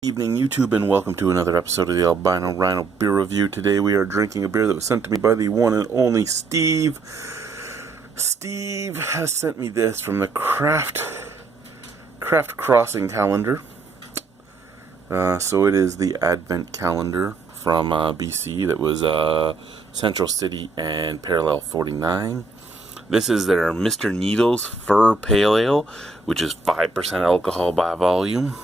Evening YouTube, and welcome to another episode of the Albino Rhino beer review. Today we are drinking a beer that was sent to me by the one and only Steve. Steve has sent me this from the Craft Crossing calendar. So it is the Advent calendar from BC that was Central City and Parallel 49. This is their Mr. Needles Fur Pale Ale, which is 5% alcohol by volume.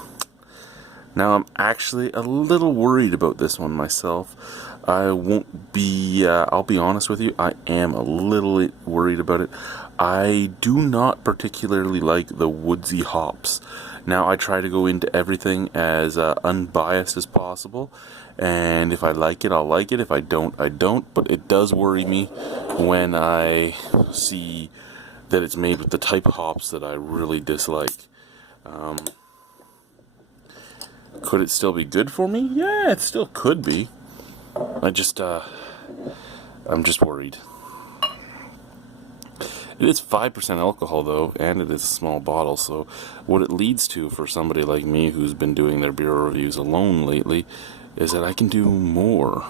Now, I'm actually a little worried about this one myself. I'll be honest with you, I am a little worried about it. I do not particularly like the woodsy hops. Now, I try to go into everything as unbiased as possible, and if I like it, I'll like it. If I don't, I don't, but it does worry me when I see that it's made with the type of hops that I really dislike. Could it still be good for me? Yeah, it still could be. I'm just worried. It is 5% alcohol, though, and it is a small bottle, so what it leads to for somebody like me who's been doing their beer reviews alone lately is that I can do more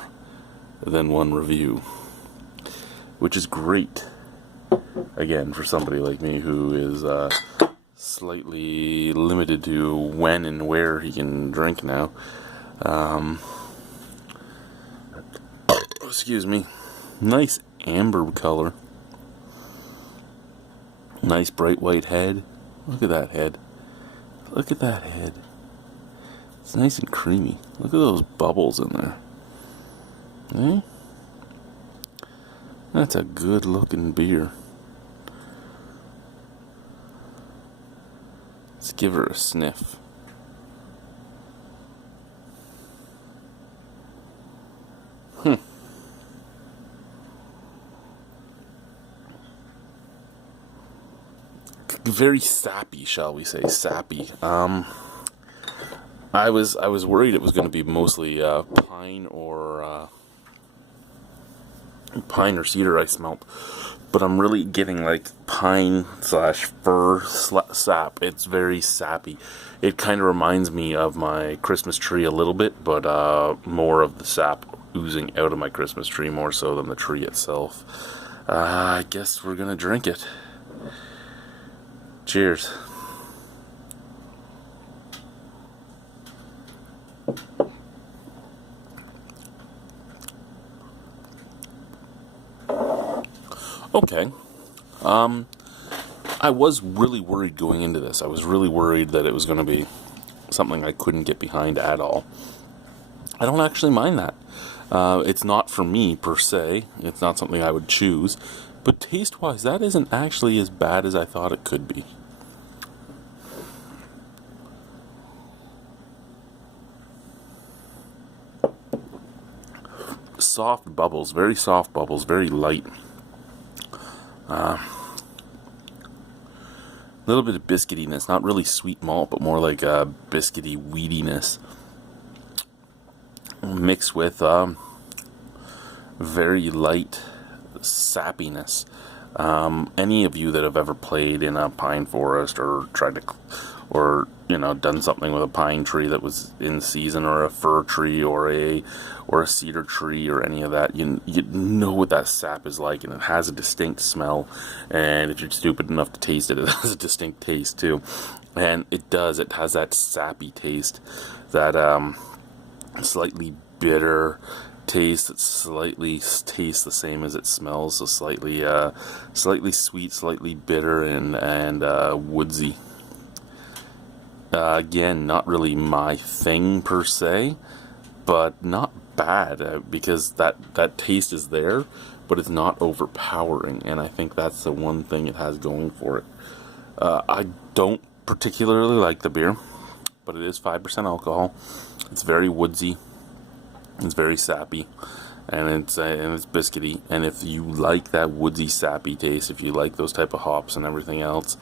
than one review, which is great. Again, for somebody like me who is slightly limited to when and where he can drink now. Excuse me. Nice amber color. Nice bright white head. Look at that head. Look at that head. It's nice and creamy. Look at those bubbles in there. Eh? That's a good looking beer. Let's give her a sniff. Very sappy, shall we say? Sappy. I was worried it was going to be mostly pine or cedar I smelt, but I'm really getting like pine / fir sap. It's very sappy. It kind of reminds me of my Christmas tree a little bit, but more of the sap oozing out of my Christmas tree more so than the tree itself. I guess we're gonna drink it. Cheers. Okay. I was really worried going into this. I was really worried that it was going to be something I couldn't get behind at all. I don't actually mind that. It's not for me, per se. It's not something I would choose. But taste-wise, that isn't actually as bad as I thought it could be. Soft bubbles, very light. A little bit of biscuitiness, not really sweet malt, but more like a biscuity weediness, mixed with very light sappiness. Any of you that have ever played in a pine forest or tried to, or done something with a pine tree that was in season, or a fir tree, or a cedar tree, or any of that, you know what that sap is like, and it has a distinct smell. And if you're stupid enough to taste it, it has a distinct taste too. And it has that sappy taste, that slightly bitter taste that slightly tastes the same as it smells. So slightly sweet, slightly bitter, and woodsy. Again, not really my thing per se, but not bad, because that taste is there, but it's not overpowering, and I think that's the one thing it has going for it. I don't particularly like the beer, but it is 5% alcohol. It's very woodsy. It's very sappy, and it's biscuity. And if you like that woodsy, sappy taste, if you like those type of hops and everything else,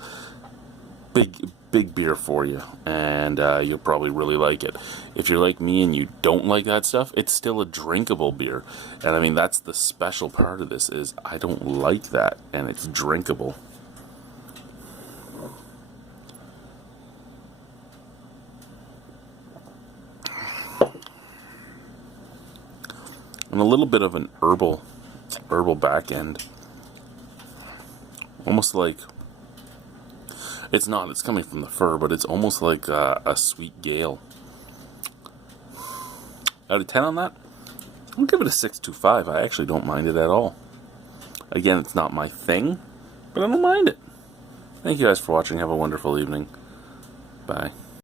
big beer for you, and you'll probably really like it. If you're like me and you don't like that stuff, it's still a drinkable beer. And I mean, that's the special part of this, is I don't like that, and it's drinkable. and a little bit of an herbal back end. Almost like, it's not, it's coming from the fur, but it's almost like a sweet gale. Out of 10 on that, I'll give it a 6.25. I actually don't mind it at all. Again, it's not my thing, but I don't mind it. Thank you guys for watching. Have a wonderful evening. Bye.